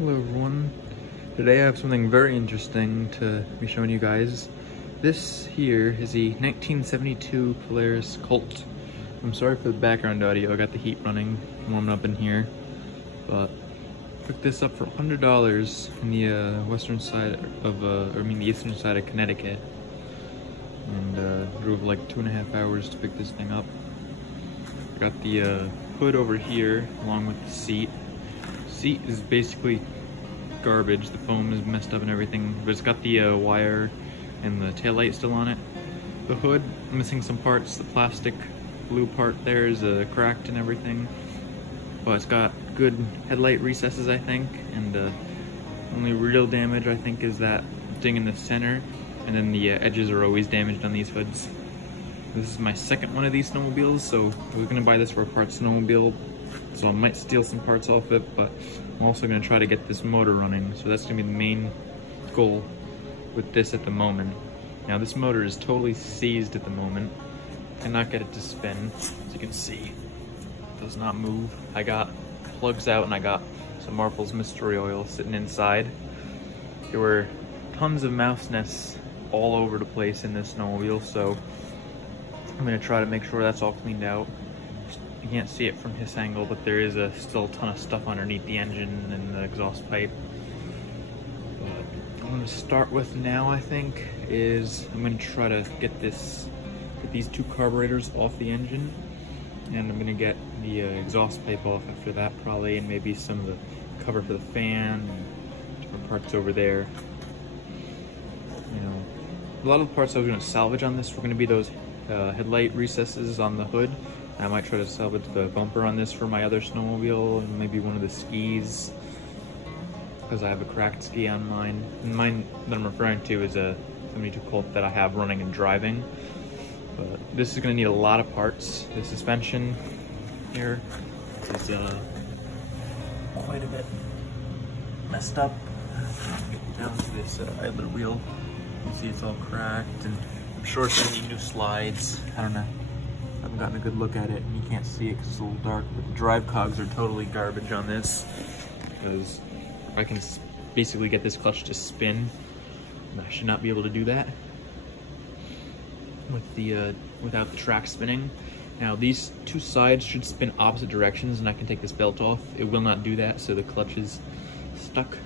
Hello everyone. Today I have something very interesting to be showing you guys. This here is a 1972 Polaris Colt. I'm sorry for the background audio, I got the heat running, warming up in here. But picked this up for $100 in the western side of, the eastern side of Connecticut. And drove like 2.5 hours to pick this thing up. Got the hood over here along with the seat. Seat is basically garbage. The foam is messed up and everything, but it's got the wire and the taillight still on it. The hood, missing some parts. The plastic blue part there is cracked and everything, but it's got good headlight recesses, I think, and only real damage I think is that ding in the center, and then the edges are always damaged on these hoods. This is my second one of these snowmobiles, so I was gonna buy this for a parts snowmobile, so I might steal some parts off it, but I'm also gonna try to get this motor running, so that's gonna be the main goal with this at the moment. Now this motor is totally seized at the moment. Cannot get it to spin, as you can see. It does not move. I got plugs out and I got some Marple's mystery oil sitting inside. There were tons of mouse nests all over the place in this snowmobile, so I'm gonna try to make sure that's all cleaned out. You can't see it from this angle, but there is still a ton of stuff underneath the engine and the exhaust pipe. What I'm gonna start with now, I think, is I'm gonna try to get these two carburetors off the engine, and I'm gonna get the exhaust pipe off after that probably, and maybe some of the cover for the fan and different parts over there. You know, a lot of the parts I was gonna salvage on this were gonna be those headlight recesses on the hood. I might try to salvage the bumper on this for my other snowmobile, and maybe one of the skis, because I have a cracked ski on mine. And mine that I'm referring to is a 72 Colt that I have running and driving. But this is going to need a lot of parts. The suspension here is quite a bit messed up. Get down to this idler wheel. You can see it's all cracked, and I'm sure it's going to need new slides. I don't know. I haven't gotten a good look at it, and you can't see it because it's a little dark, but the drive cogs are totally garbage on this, because I can basically get this clutch to spin, and I should not be able to do that with the without the track spinning. Now these two sides should spin opposite directions, and I can take this belt off. It will not do that, so the clutch is stuck.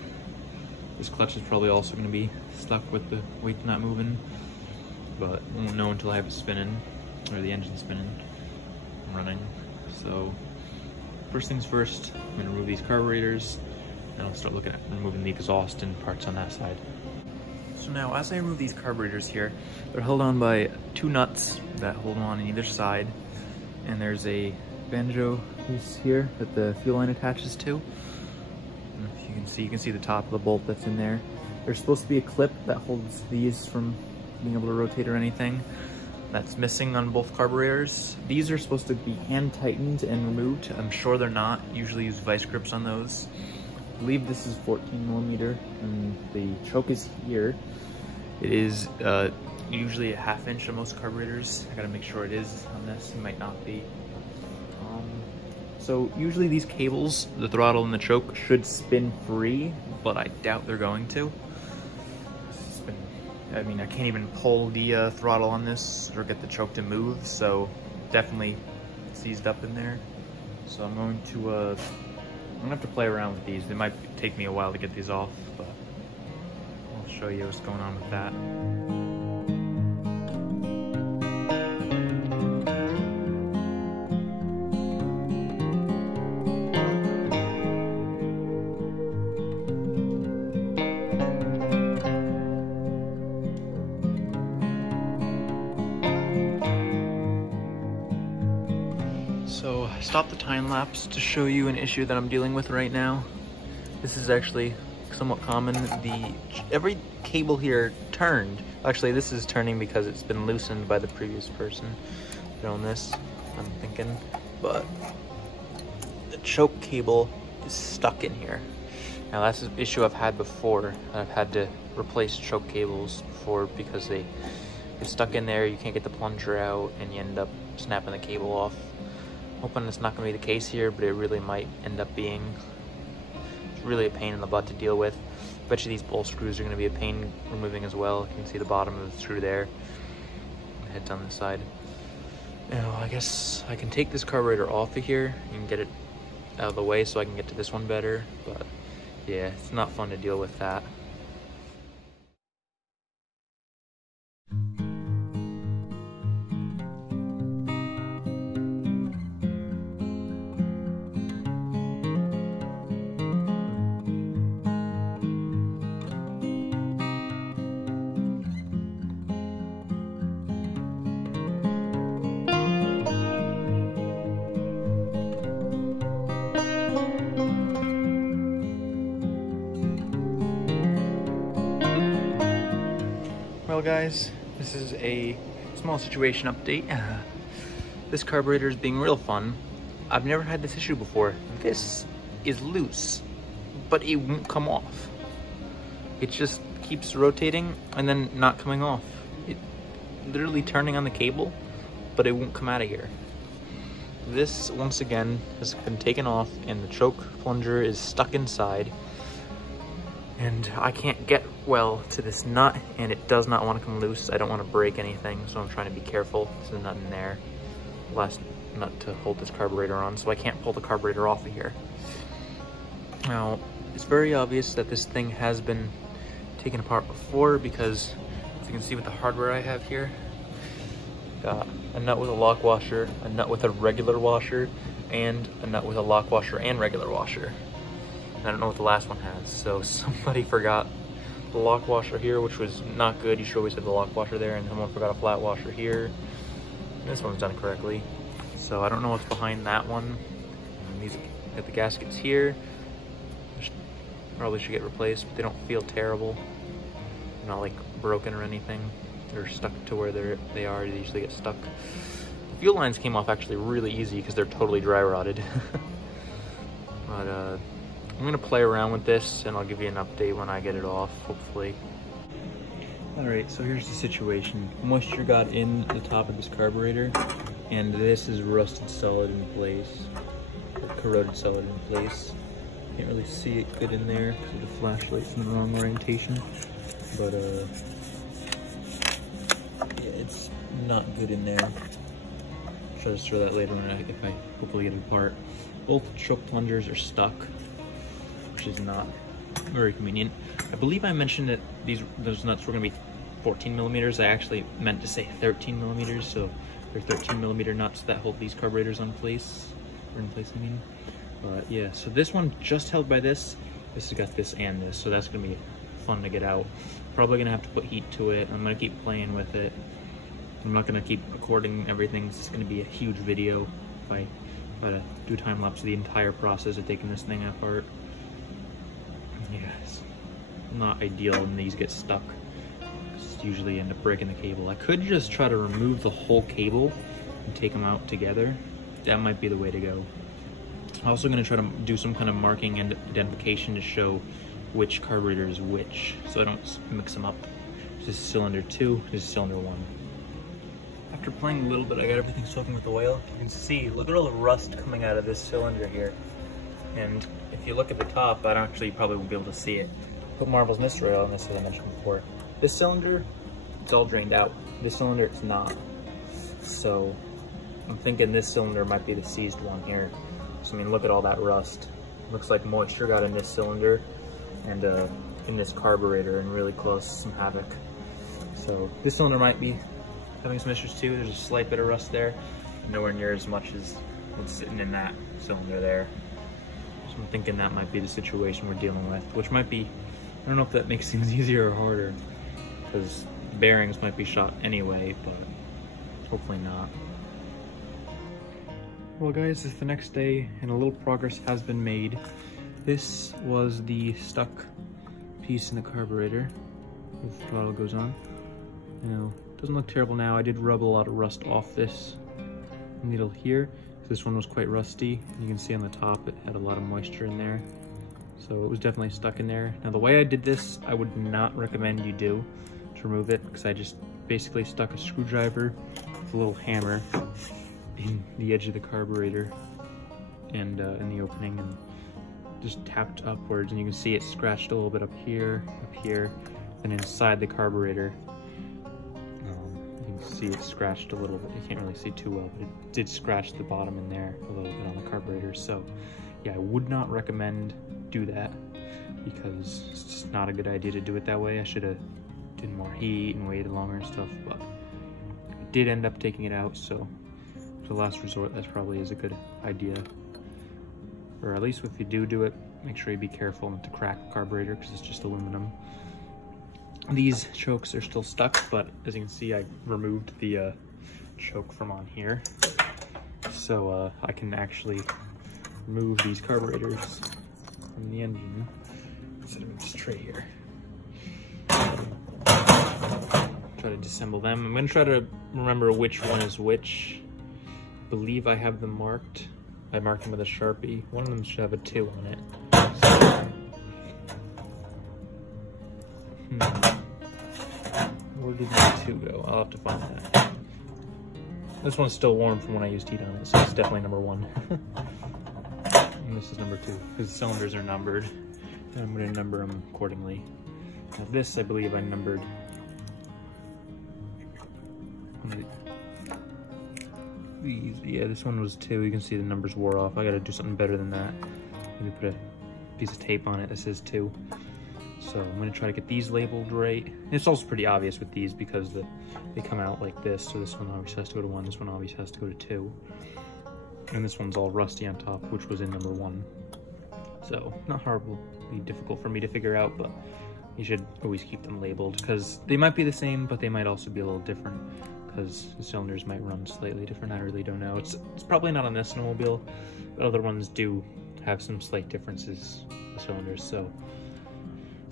This clutch is probably also going to be stuck with the weight not moving, but I won't know until I have it spinning, or the engine spinning and running. So first things first, I'm going to remove these carburetors, and I'll start looking at removing the exhaust and parts on that side. So now, as I remove these carburetors here, they're held on by two nuts that hold on either side, and there's a banjo piece here that the fuel line attaches to. And if you can see the top of the bolt that's in there. There's supposed to be a clip that holds these from being able to rotate or anything. That's missing on both carburetors. These are supposed to be hand tightened and removed. I'm sure they're not. Usually use vice grips on those. I believe this is 14mm, and the choke is here. It is usually a 1/2 inch on most carburetors. I gotta make sure it is on this. It might not be. So usually these cables, the throttle and the choke, should spin free, but I doubt they're going to. I mean, I can't even pull the throttle on this or get the choke to move, so definitely seized up in there. So I'm going to have to play around with these. It might take me a while to get these off, but I'll show you what's going on with that. So I stopped the time lapse to show you an issue that I'm dealing with right now. This is actually somewhat common. Every cable here turned. Actually, this is turning because it's been loosened by the previous person doing this, I'm thinking. But the choke cable is stuck in here. Now that's an issue I've had before. I've had to replace choke cables before because they get stuck in there, you can't get the plunger out, and you end up snapping the cable off. Hoping it's not going to be the case here, but it really might end up being. really a pain in the butt to deal with. Bet you these bolt screws are going to be a pain removing as well. You can see the bottom of the screw there. The head's on this side. Now, I guess I can take this carburetor off of here and get it out of the way so I can get to this one better. But yeah, it's not fun to deal with that. Well guys, this is a small situation update. This carburetor is being real fun. I've never had this issue before. This is loose, but it won't come off. It just keeps rotating and then not coming off. It literally turning on the cable, but it won't come out of here. This, once again, has been taken off and the choke plunger is stuck inside. And I can't get well to this nut, and it does not want to come loose. I don't want to break anything, so I'm trying to be careful. There's a nut in there. Last nut to hold this carburetor on, so I can't pull the carburetor off of here. Now, it's very obvious that this thing has been taken apart before, because as you can see with the hardware I have here, got a nut with a lock washer, a nut with a regular washer, and a nut with a lock washer and regular washer. I don't know what the last one has, so somebody forgot the lock washer here, which was not good. You should always have the lock washer there, and someone forgot a flat washer here. This one's done correctly, so I don't know what's behind that one. And these got the gaskets here. Probably should get replaced, but they don't feel terrible. They're not like broken or anything. They're stuck to where they are. They usually get stuck. The fuel lines came off actually really easy because they're totally dry rotted. But I'm gonna play around with this and I'll give you an update when I get it off, hopefully. Alright, so here's the situation. Moisture got in the top of this carburetor and this is rusted solid in place, or corroded solid in place. Can't really see it good in there because the flashlight's in the wrong orientation, but yeah, it's not good in there. I'll try to show that later when if I hopefully get it apart. Both choke plungers are stuck, which is not very convenient. I believe I mentioned that those nuts were gonna be 14 millimeters. I actually meant to say 13 millimeters, so they're 13 millimeter nuts that hold these carburetors in place, I mean. But yeah, so this one just held by this. This has got this and this, so that's gonna be fun to get out. Probably gonna have to put heat to it. I'm gonna keep playing with it. I'm not gonna keep recording everything. It's gonna be a huge video if I try to do time lapse of the entire process of taking this thing apart. Yeah, it's not ideal when these get stuck. Just usually end up breaking the cable. I could just try to remove the whole cable and take them out together. That might be the way to go. I'm also going to try to do some kind of marking and identification to show which carburetor is which, so I don't mix them up. This is cylinder 2, this is cylinder 1. After playing a little bit, I got everything soaking with oil. You can see, look at all the rust coming out of this cylinder here. And if you look at the top, I actually probably won't be able to see it. Put Marvel's Mystery Oil on this, as I mentioned before. This cylinder, it's all drained out. This cylinder, it's not. So I'm thinking this cylinder might be the seized one here. So I mean, look at all that rust. Looks like moisture got in this cylinder and in this carburetor and really caused some havoc. So this cylinder might be having some issues too. There's a slight bit of rust there, nowhere near as much as what's sitting in that cylinder there. So I'm thinking that might be the situation we're dealing with, which might be, I don't know if that makes things easier or harder, because bearings might be shot anyway, but hopefully not. Well guys, it's the next day and a little progress has been made. This was the stuck piece in the carburetor. The throttle goes on. You know, it doesn't look terrible now. I did rub a lot of rust off this needle here. This one was quite rusty. You can see on the top it had a lot of moisture in there. So it was definitely stuck in there. Now the way I did this, I would not recommend you do to remove it, because I just basically stuck a screwdriver with a little hammer in the edge of the carburetor and in the opening, and just tapped upwards, and you can see it scratched a little bit up here, and inside the carburetor. You can see it scratched a little bit. You can't really see too well, but it did scratch the bottom in there a little bit on the carburetor. So yeah, I would not recommend do that because it's just not a good idea to do it that way. I should have did more heat and waited longer and stuff, but I did end up taking it out, so for the last resort, that probably is a good idea. Or at least if you do it, make sure you be careful not to crack the carburetor because it's just aluminum. These chokes are still stuck, but as you can see, I removed the choke from on here. So I can actually remove these carburetors from the engine instead of this tray here. Try to disassemble them. I'm gonna try to remember which one is which. I believe I have them marked. I marked them with a Sharpie. One of them should have a 2 on it. Where did the 2 go? I'll have to find that. This one's still warm from when I used heat on it, so it's definitely number 1. And this is number 2, because the cylinders are numbered. And I'm going to number them accordingly. Now this, I believe I numbered. These, yeah, this one was 2. You can see the numbers wore off. I got to do something better than that. Maybe put a piece of tape on it that says 2. So I'm going to try to get these labeled right. And it's also pretty obvious with these because they come out like this. So this one obviously has to go to 1. This one obviously has to go to 2. And this one's all rusty on top, which was in number 1. So not horribly difficult for me to figure out, but you should always keep them labeled because they might be the same, but they might also be a little different because the cylinders might run slightly different. I really don't know. It's probably not on this snowmobile, but other ones do have some slight differences in the cylinders. So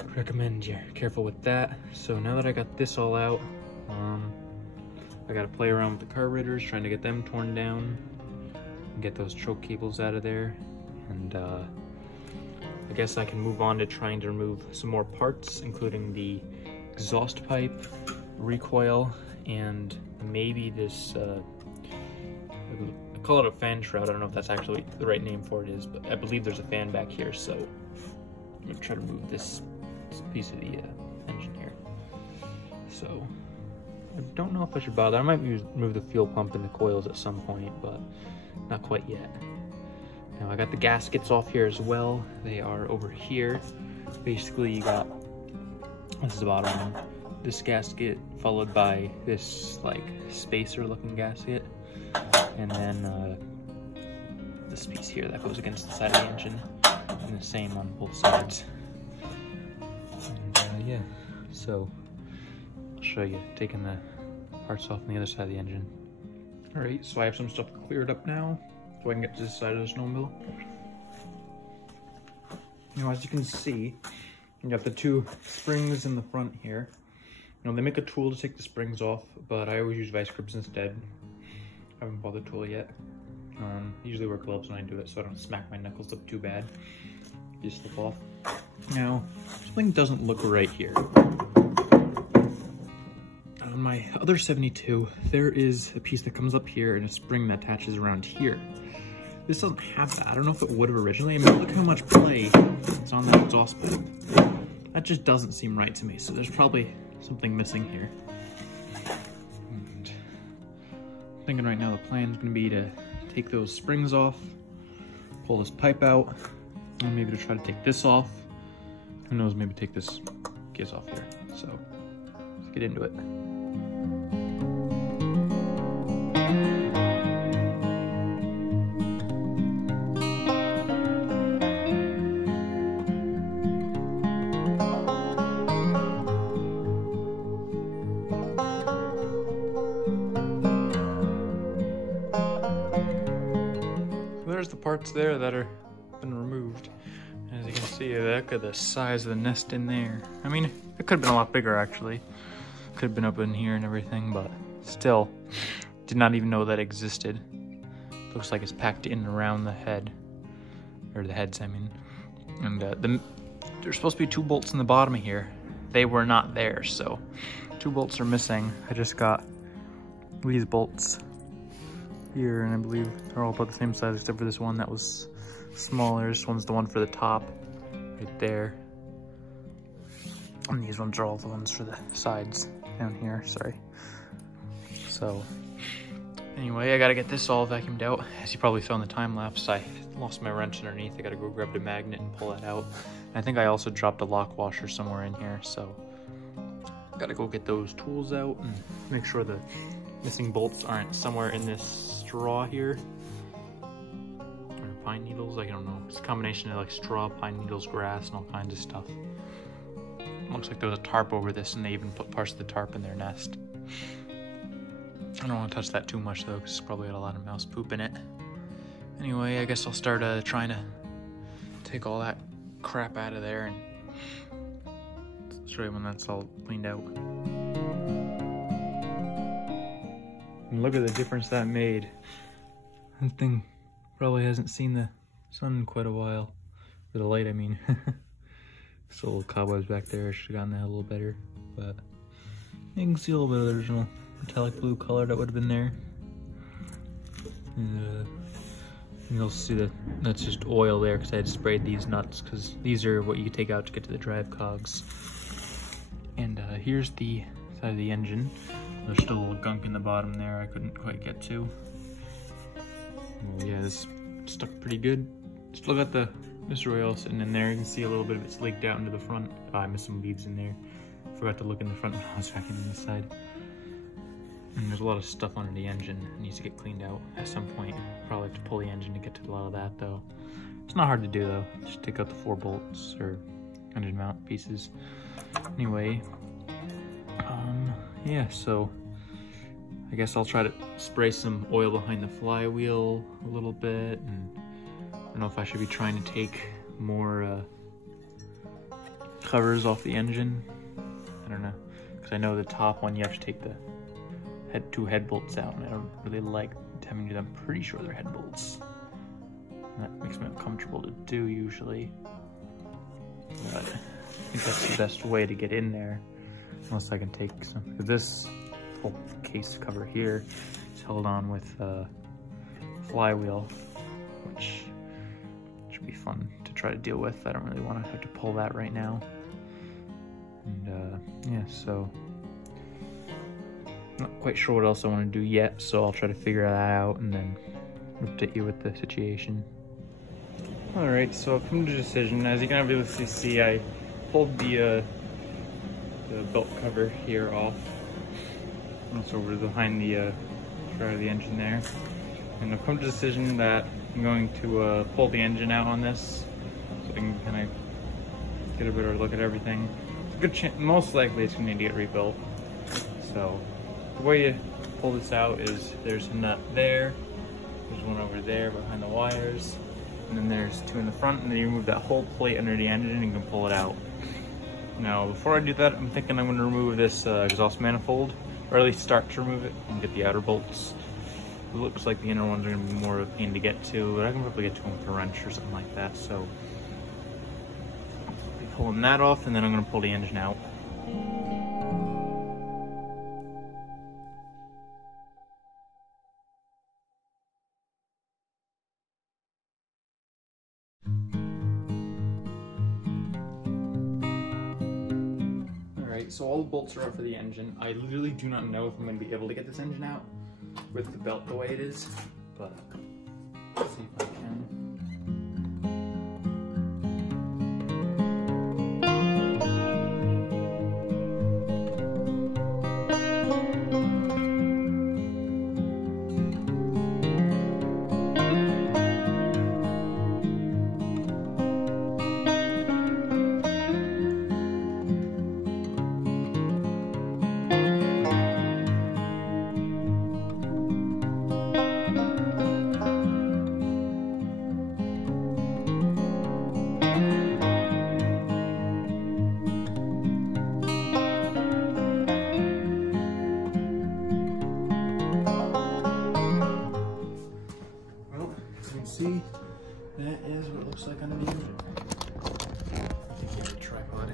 I recommend you're careful with that. So now that I got this all out, I got to play around with the carburetors, trying to get them torn down and get those choke cables out of there. And I guess I can move on to trying to remove some more parts, including the exhaust pipe, recoil, and maybe this, I call it a fan shroud. I don't know if that's actually the right name for it is, but I believe there's a fan back here. So I'm gonna try to remove this piece of the engine here. So I don't know if I should bother. I might move the fuel pump and the coils at some point, but not quite yet. Now I got the gaskets off here as well. They are over here. Basically you got, this is the bottom one, this gasket followed by this like spacer looking gasket, and then this piece here that goes against the side of the engine, and the same on both sides. And yeah, so I'll show you taking the parts off on the other side of the engine. All right, so I have some stuff cleared up now, so I can get to this side of the snowmobile. Now, as you can see, you got the 2 springs in the front here. You know, they make a tool to take the springs off, but I always use vice grips instead. I haven't bought the tool yet. I usually wear gloves when I do it, so I don't smack my knuckles up too bad. You slip off. Now, something doesn't look right here. On my other 72, there is a piece that comes up here and a spring that attaches around here. This doesn't have that. I don't know if it would have originally. I mean, look how much play is on that exhaust pipe. That just doesn't seem right to me, so there's probably something missing here. And I'm thinking right now the plan is going to be to take those springs off, pull this pipe out, and maybe to try to take this off. Who knows, maybe take this case off here. So let's get into it. There's the parts there that are been removed. As you can see, look at the size of the nest in there. I mean, it could have been a lot bigger actually. Could have been up in here and everything, but still, did not even know that existed. Looks like it's packed in and around the head, or the heads, I mean. And there's supposed to be 2 bolts in the bottom of here. They were not there, so 2 bolts are missing. I just got these bolts here, and I believe they're all about the same size except for this one that was smaller. This one's the one for the top, right there. And these ones are all the ones for the sides down here, sorry. So, anyway, I gotta get this all vacuumed out. As you probably saw in the time lapse, I lost my wrench underneath. I gotta go grab the magnet and pull that out. And I think I also dropped a lock washer somewhere in here, so gotta go get those tools out and make sure the missing bolts aren't somewhere in this straw here. Or pine needles, I don't know. It's a combination of like straw, pine needles, grass, and all kinds of stuff. Looks like there was a tarp over this, and they even put parts of the tarp in their nest. I don't want to touch that too much though, because it's probably got a lot of mouse poop in it. Anyway, I guess I'll start trying to take all that crap out of there and show you when that's all cleaned out. And look at the difference that made. That thing probably hasn't seen the sun in quite a while. Or the light, I mean. Still little cobwebs back there. I should have gotten that a little better. But you can see a little bit of the original metallic blue color that would have been there. And you'll see that that's just oil there because I had sprayed these nuts, because these are what you take out to get to the drive cogs. And here's the side of the engine. There's still a little gunk in the bottom there I couldn't quite get to. Well, yeah, this stuck pretty good. Still got the mystery oil sitting in there. You can see a little bit of it's leaked out into the front. I missed some leaves in there. Forgot to look in the front when I was vacuuming the side. And there's a lot of stuff under the engine that needs to get cleaned out at some point. Probably have to pull the engine to get to a lot of that though. It's not hard to do though. Just take out the 4 bolts or engine mount pieces. Anyway, yeah, so I guess I'll try to spray some oil behind the flywheel a little bit, and I don't know if I should be trying to take more covers off the engine. I don't know, because I know the top one you have to take the 2 head bolts out, and I don't really like having to do that. I'm pretty sure they're head bolts. And that makes me uncomfortable to do usually, but I think that's the best way to get in there, unless I can take some, because this whole case cover here is held on with flywheel, which should be fun to try to deal with. I don't really want to have to pull that right now. And yeah, so not quite sure what else I want to do yet, so I'll try to figure that out and then update you with the situation. Alright, so I've come to a decision. As you can obviously see, I pulled the belt cover here off. It's over behind the shroud of the engine there. And I've come to a decision that I'm going to pull the engine out on this, so I can kind of get a better look at everything. It's a good chance, most likely it's going to need to get rebuilt. So the way you pull this out is there's a nut there, there's one over there behind the wires, and then there's 2 in the front, and then you remove that whole plate under the engine and you can pull it out. Now before I do that, I'm thinking I'm going to remove this exhaust manifold, or at least start to remove it and get the outer bolts. It looks like the inner ones are going to be more of a pain to get to, but I can probably get to them with a wrench or something like that. So I'll be pulling that off, and then I'm going to pull the engine out. So all the bolts are out for the engine. I literally do not know if I'm going to be able to get this engine out with the belt the way it is, but let's see if I can. See, that is what it looks like underneath it. I think you have a tripod.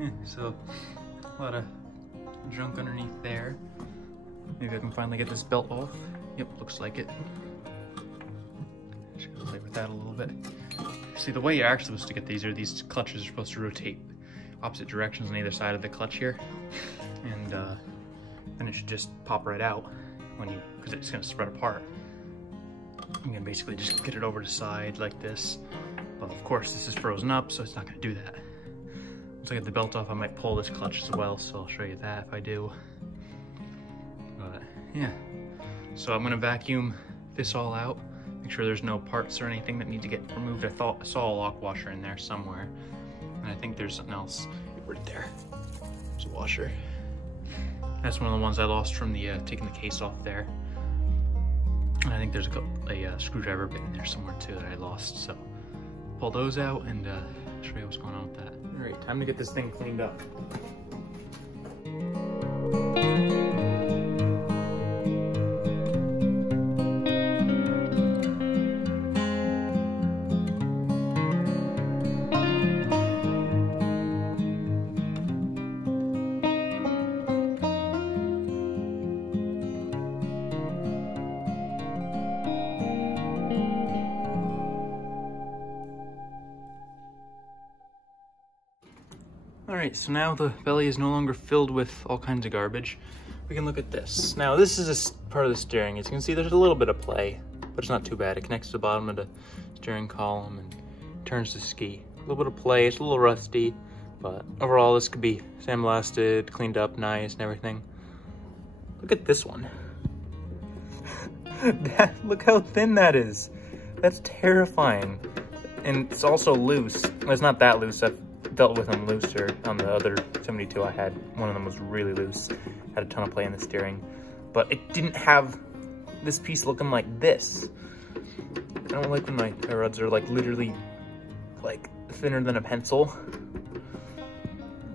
Yeah, so a lot of junk underneath there. Maybe I can finally get this belt off. Yep, looks like it. with that a little bit. See, the way you're actually supposed to get these clutches are supposed to rotate opposite directions on either side of the clutch here. And then it should just pop right out because it's gonna spread apart. You can basically just get it over to the side like this. But of course, this is frozen up, so it's not gonna do that. Once I get the belt off, I might pull this clutch as well, so I'll show you that if I do. But yeah, so I'm gonna vacuum this all out, make sure there's no parts or anything that need to get removed. I saw a lock washer in there somewhere, and I think there's something else right there. There's a washer. That's one of the ones I lost from the taking the case off there. And I think there's a screwdriver bit in there somewhere too that I lost. So pull those out and show you what's going on with that. All right, time to get this thing cleaned up. Alright, so now the belly is no longer filled with all kinds of garbage. We can look at this. Now this is a part of the steering. As you can see, there's a little bit of play, but it's not too bad. It connects to the bottom of the steering column and turns the ski. A little bit of play, it's a little rusty, but overall this could be sandblasted, cleaned up nice and everything. Look at this one. Look how thin that is. That's terrifying. And it's also loose. Well, it's not that loose. I've dealt with them looser on the other 72 I had. One of them was really loose, had a ton of play in the steering, but it didn't have this piece looking like this. I don't like when my tie rods are like literally like thinner than a pencil.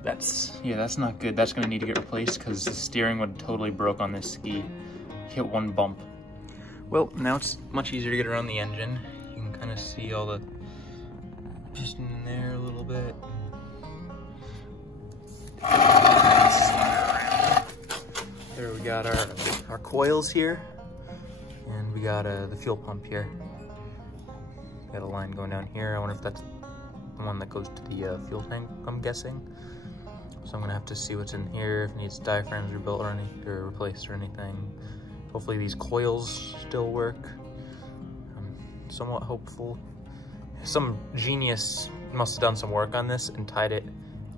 That's not good. That's gonna need to get replaced because the steering would totally broke on this ski. Hit one bump. Well, now it's much easier to get around the engine. You can kind of see all the piston in there a little bit. There we got our coils here, and we got the fuel pump here. Got a line going down here. I wonder if that's the one that goes to the fuel tank, I'm guessing. So I'm gonna have to see what's in here, if it needs diaphragms rebuilt or replaced or anything. Hopefully these coils still work. I'm somewhat hopeful. Some genius must have done some work on this and tied it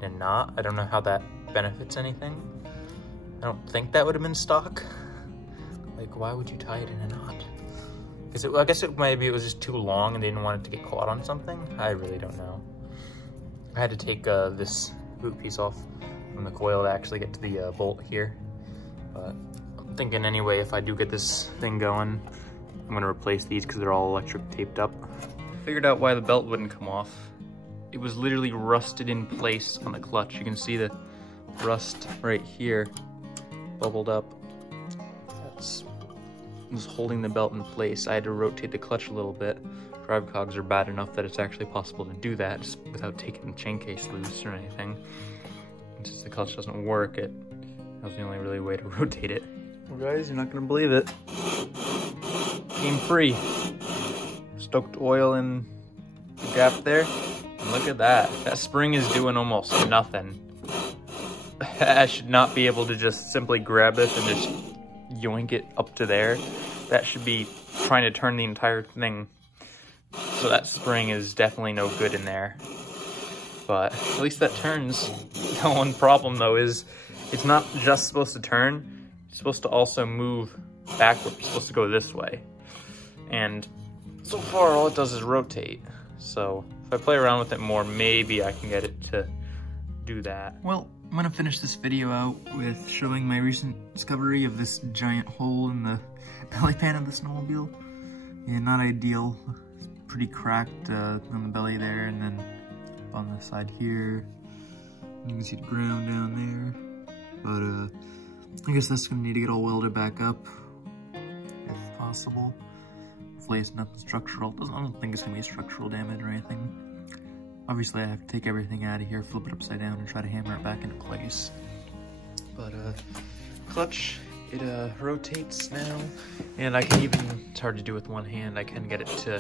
in a knot. I don't know how that benefits anything. I don't think that would have been stock. Like, why would you tie it in a knot? Because I guess maybe it was just too long and they didn't want it to get caught on something. I really don't know. I had to take this boot piece off from the coil to actually get to the bolt here. But I'm thinking anyway, if I do get this thing going, I'm gonna replace these because they're all electric taped up. Figured out why the belt wouldn't come off. It was literally rusted in place on the clutch. You can see the rust right here, bubbled up. That's was holding the belt in place. I had to rotate the clutch a little bit. Drive cogs are bad enough that it's actually possible to do that just without taking the chain case loose or anything. And since the clutch doesn't work, that was the only really way to rotate it. Well guys, you're not gonna believe it. Came free. Stoked oil in the gap there. And look at that. That spring is doing almost nothing. I should not be able to just simply grab this and just yoink it up to there. That should be trying to turn the entire thing. So that spring is definitely no good in there. But at least that turns. The one problem though is it's not just supposed to turn. It's supposed to also move backward. It's supposed to go this way. And so far all it does is rotate. So if I play around with it more, maybe I can get it to do that. Well, I'm gonna finish this video out with showing my recent discovery of this giant hole in the belly pan of the snowmobile. Yeah, not ideal. It's pretty cracked on the belly there, and then on the side here. You can see the ground down there. But I guess that's gonna need to get all welded back up, if possible. Hopefully it's nothing structural. I don't think it's gonna be structural damage or anything. Obviously I have to take everything out of here, flip it upside down, and try to hammer it back into place. But clutch, it rotates now, and I can even, it's hard to do with one hand, I can get it to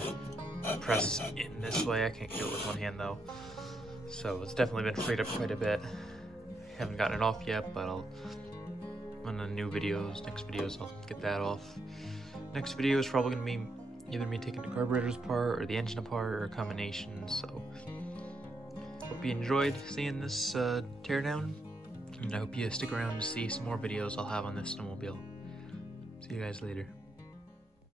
press in this way. I can't do it with one hand though. So it's definitely been freed up quite a bit. Haven't gotten it off yet, but I'll, on the new videos, next videos, I'll get that off. Next video is probably gonna be either me taking the carburetors apart or the engine apart or a combination. So hope you enjoyed seeing this teardown, and I hope you stick around to see some more videos I'll have on this snowmobile. See you guys later.